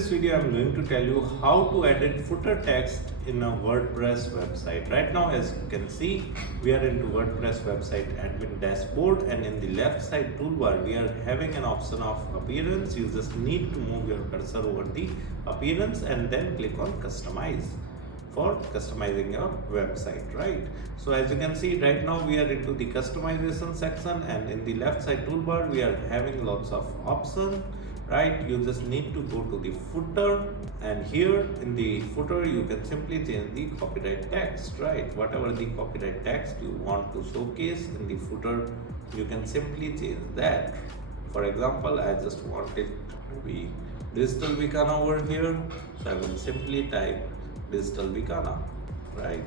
this video, I'm going to tell you how to edit footer text in a WordPress website. Right now, as you can see, we are into WordPress website admin dashboard, and in the left side toolbar, we are having an option of appearance. You just need to move your cursor over the appearance and then click on customize for customizing your website, right? So as you can see, right now we are into the customization section, and in the left side toolbar we are having lots of options, right? You just need to go to the footer, and here in the footer you can simply change the copyright text, right? Whatever the copyright text you want to showcase in the footer, you can simply change that. For example, I just want it to be digital Bikana over here, so I will simply type digital Bikana, right?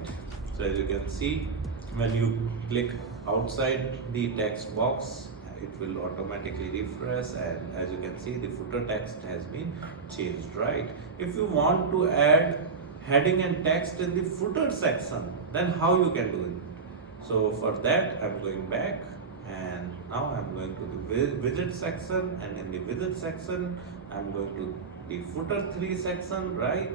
So as you can see, when you click outside the text box, it will automatically refresh, and as you can see, the footer text has been changed, right? If you want to add heading and text in the footer section, then how you can do it? So for that, I'm going back, and now I'm going to the widget section, and in the widget section I'm going to the footer 3 section, right?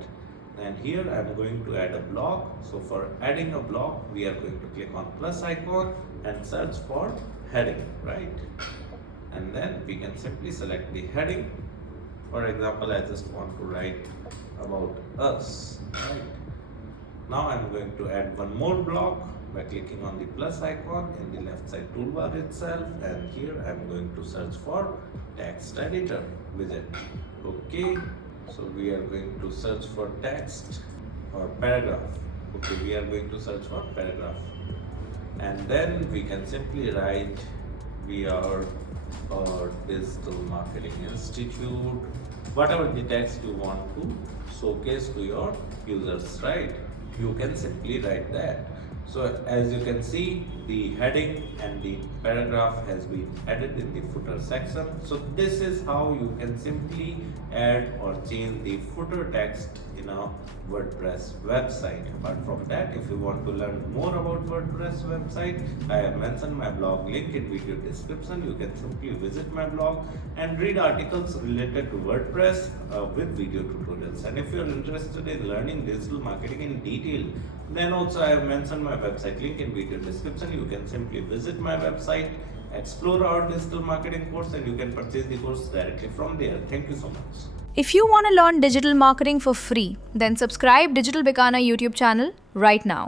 And here I'm going to add a block. So for adding a block, we are going to click on plus icon and search for heading, right? And then we can simply select the heading. For example, I just want to write about us, right? Now I'm going to add one more block by clicking on the plus icon in the left side toolbar itself, and here I'm going to search for text editor widget. Okay, so we are going to search for text or paragraph. Okay, we are going to search for paragraph, and then we can simply write we are or digital marketing institute, whatever the text you want to showcase to your users, right? You can simply write that. So as you can see, the heading and the paragraph has been added in the footer section. So this is how you can simply add or change the footer text in a WordPress website. Apart from that, if you want to learn more about WordPress website, I have mentioned my blog link in video description. You can simply visit my blog and read articles related to WordPress with video tutorials. And if you are interested in learning digital marketing in detail, then also I have mentioned my website link in video description. You can simply visit my website, explore our digital marketing course, and you can purchase the course directly from there. Thank you so much. If you want to learn digital marketing for free, then subscribe Digital Bikana YouTube channel right now.